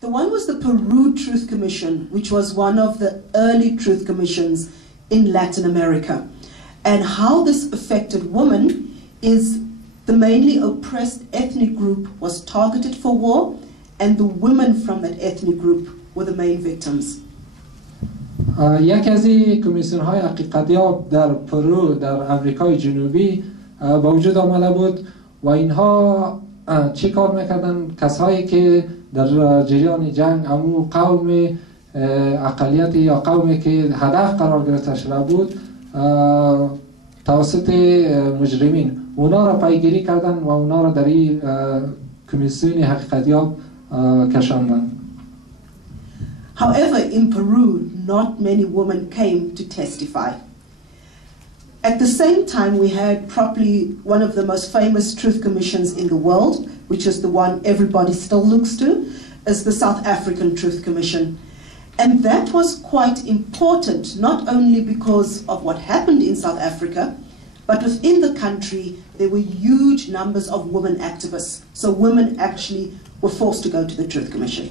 The one was the Peru Truth Commission, which was one of the early truth commissions in Latin America. And how this affected women is the mainly oppressed ethnic group was targeted for war, and the women from that ethnic group were the main victims. یکی از کمیسیون های حقیقتیاب در پرو در امریکای جنوبی با وجود آمده بود و اینها چی کار میکردن؟ کسایی که در جریان جنگ امو قوم اقلیت یا قومی که هدف قرار گرفته شده بود توسط مجرمین اونا را پیگیری کردن و اونا را در این کمیسیون حقیقتیاب کشاندن. However, in Peru, not many women came to testify. At the same time, we had probably one of the most famous truth commissions in the world, which is the one everybody still looks to, is the South African Truth Commission. And that was quite important, not only because of what happened in South Africa, but within the country, there were huge numbers of women activists. So women actually were forced to go to the Truth Commission.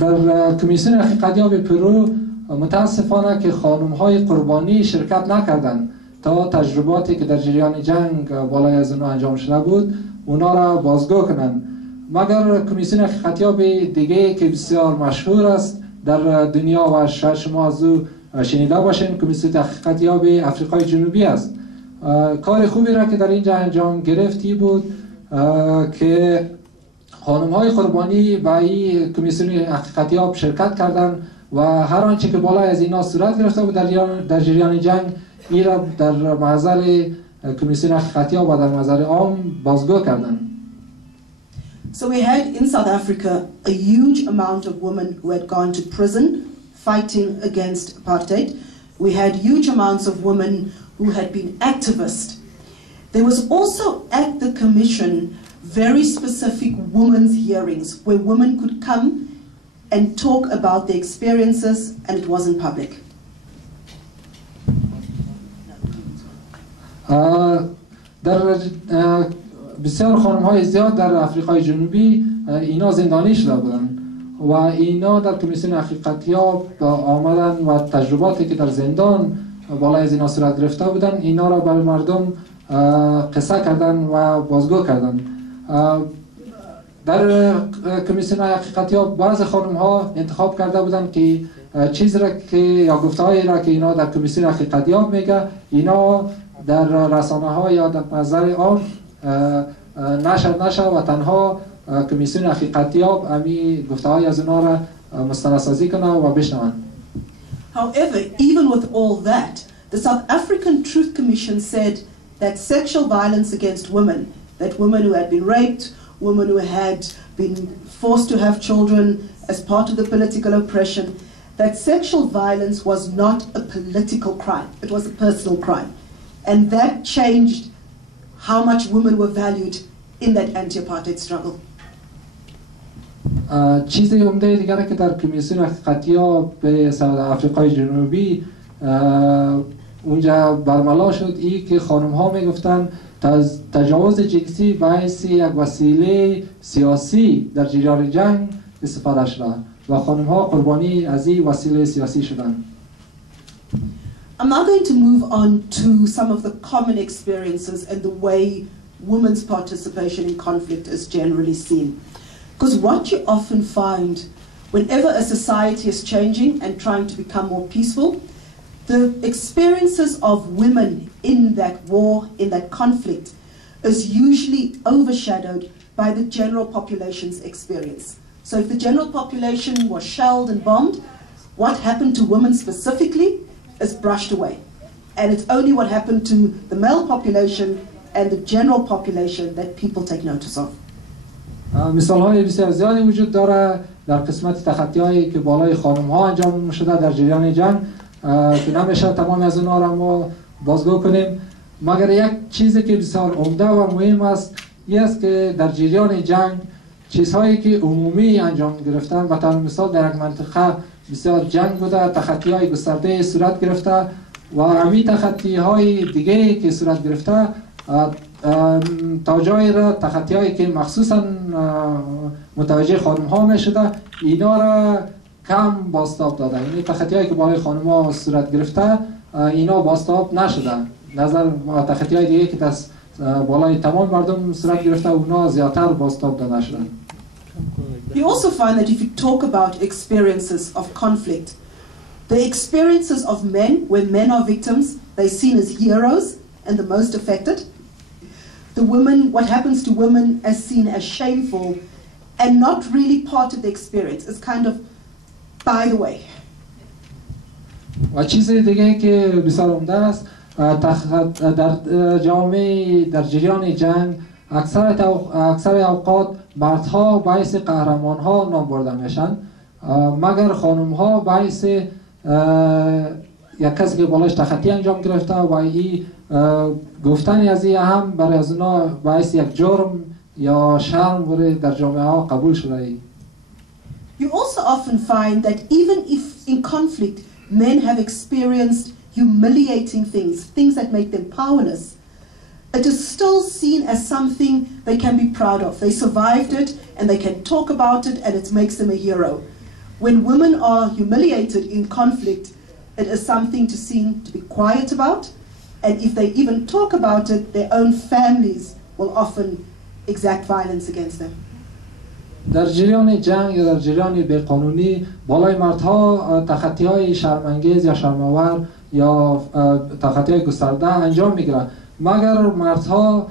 در کمیسیون حقیقتیاب پرو متاسفانه که خانم‌های قربانی شرکت نکردند تا تجرباتی که در جریان جنگ بالای از اونها انجام شده بود اونا را بازگو کنند. مگر کمیسیون حقیقتیاب دیگه که بسیار مشهور است در دنیا و شاید شما از او شنیده باشین، کمیسیون حقیقتیاب افریقای جنوبی است. کار خوبی را که در اینجا انجام گرفتی بود که خانم‌های قربانی به این کمیسیون حقیقتیاب شرکت کردند و هر آنچه که بالای از اینا صورت گرفته بود در جریان جنگ این را در محضر کمیسیون حقیقتیاب و در محضر عام بازگو کردند. So we had in South Africa a huge amount of women who had gone to prison fighting against apartheid. We had huge amounts of women who had been activists. There was also at the commission very specific women's hearings where women could come and talk about their experiences, and it was in public. در بسیار خانم‌های زیاد در آفریقای جنوبی اینا زندانی شده بودند و اینا در کمیسیون حقیقتیاب آمدن و تجرباتی که در زندان بالای از اینا صورت گرفته بودند اینا را برای مردم قصه کردن و بازگو کردن. در کمیسیون حقیقتیاب بعض خانم‌ها انتخاب کرده بودند که چیزی را که یا گفته‌هایی را که اینا در کمیسیون حقیقتیاب میگه اینا در رسانه‌ها یا در نظر عام نشه و تنها کمیسیون حقیقتیاب امی گفته‌های از اونا را مستندسازی کنه و بشنون. However, even with all that, the South African Truth Commission said that sexual violence against women, that women who had been raped, women who had been forced to have children as part of the political oppression, that sexual violence was not a political crime, it was a personal crime. And that changed how much women were valued in that anti-apartheid struggle. چیز عمده دیگری که در کمیسیون حقیقتیاب به آفریقای جنوبی اونجا برملا شد ای که خانم‌ها میگفتن تجاوز جنسی باعث یک وسیله سیاسی در جریان جنگ استفاده شده و خانم‌ها قربانی از این وسیله سیاسی شدند. I'm now going to move on to some of the common experiences and the way women's participation in conflict is generally seen. Because what you often find whenever a society is changing and trying to become more peaceful, the experiences of women in that war, in that conflict, is usually overshadowed by the general population's experience. So if the general population was shelled and bombed, what happened to women specifically is brushed away. And it's only what happened to the male population and the general population that people take notice of. مثال‌های بسیار زیادی وجود داره در قسمت تخطی‌هایی که بالای خانم‌ها انجام شده در جریان جنگ که نمیشه تمام از اونها را ما بازگو کنیم، مگر یک چیزی که بسیار عمده و مهم است این است که در جریان جنگ چیزهایی که عمومی انجام گرفتن، مثلا مثال در یک منطقه بسیار جنگ بوده، تخطی‌های گسترده صورت گرفته و همین تخطی‌های دیگه که صورت گرفته تا جایی را تخطی هایی که مخصوصا متوجه خانم ها می شده اینا را کم باستاب داده. یعنی تخطی هایی که بالای خانم ها صورت گرفته اینا باستاب نشده، نظر تخطی های دیگه که دست بالای تمام مردم صورت گرفته اونا زیادتر باستاب داده شدن. You also find that if you talk about experiences of conflict, the experiences of men, when men are victims, they're seen as heroes and the most affected. The women, what happens to women is seen as shameful and not really part of the experience. It's kind of by the way. و چیز دیگه که بسیار عمده است، در جامعه در جریان جنگ اکثر اوقات مردها باعث قهرمان ها نام برده میشن، مگر خانم ها باعث یک کسی که بالاش تخطی انجام گرفته و این گفتن از این هم برای از اونا باعث یک جرم یا شرم در جامعه ها قبول شده. You also often find that even if in conflict men have experienced humiliating things that make them powerless, it is still seen as something they can be proud of. They survived it and they can talk about it and it makes them a hero. When women are humiliated in conflict, it is something to be quiet about, and if they even talk about it, their own families will often exact violence against them. در جریان جنگ یا در جریان بی‌قانونی بالای مردها تخطی‌های شرم‌انگیز یا شرم‌آور یا تخطی‌های گسترده انجام می‌گیرند، مگر مردها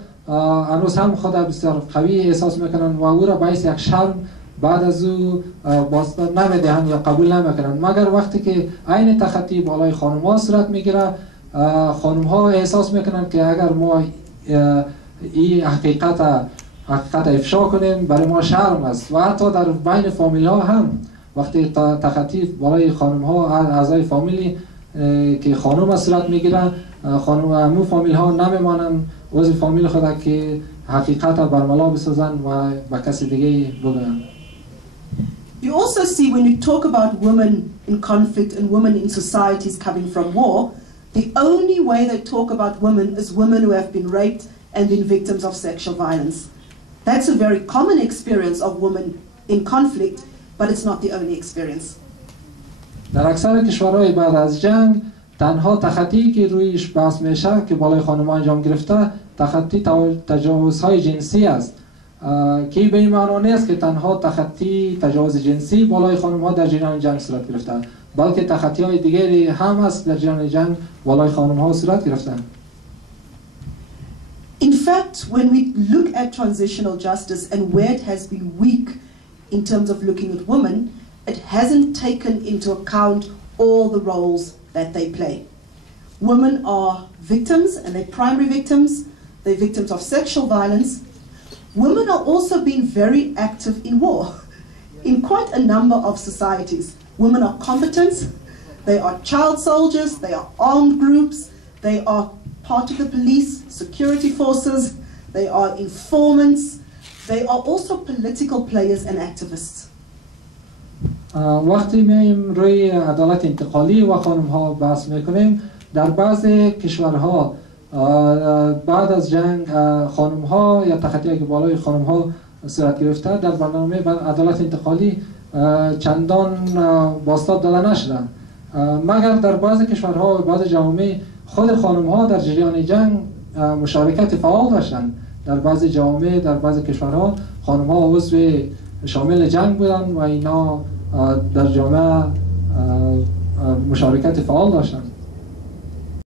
هنوز هم خود بسیار قوی احساس میکنن و او را باعث یک شرم بعد از او باستاب نمیدهند یا قبول نمیکنند. مگر وقتی که عین تخطی بالای خانم ها صورت میگیره، خانم ها احساس میکنن که اگر ما این حقیقت افشا کنیم برای ما شرم است. و حتی در بین فامیل ها هم وقتی تخطی بالای خانم ها اعضای فامیلی که خانم صورت میگیرن، خانم همون فامیل ها نمیمانن عضو فامیل خود که حقیقت برملا بسازن و به کسی دیگه بگن. You also see when you talk about women in conflict and women in societies coming from war, the only way they talk about women is women who have been raped and been victims of sexual violence. That's a very common experience of women in conflict, but it's not the only experience. در اکثر کشورهای بعد از جنگ تنها تخطی که رویش بحث میشه که بالای خانم انجام گرفته تخطی تجاوزهای جنسی است، که به این معنی نیست که تنها تخطی تجاوز جنسی بالای خانم ها در جریان جنگ صورت گرفته، بلکه تخطی های دیگری هم است در جریان جنگ بالای خانم ها صورت گرفتن. In fact, when we look at transitional justice and where it has been weak in terms of looking at women, it hasn't taken into account all the roles that they play. Women are victims, and they're primary victims. They're victims of sexual violence. Women are also being very active in war. In quite a number of societies, women are combatants. They are child soldiers. They are armed groups. They are part of the police, security forces. They are informants. They are also political players and activists. وقتی میایم روی عدالت انتقالی و خانم ها بحث میکنیم، در بعضی کشورها بعد از جنگ خانم ها یا تخطی که بالای خانم ها صورت گرفته در برنامه عدالت انتقالی چندان باستاب داده نشدن، مگر در بعضی کشورها و بعضی جوامع خود خانم ها در جریان جنگ مشارکت فعال داشتن. در بعضی جوامع در بعضی کشورها خانم ها عضو شامل جنگ بودن و اینا در جامعه مشارکت فعال داشتن.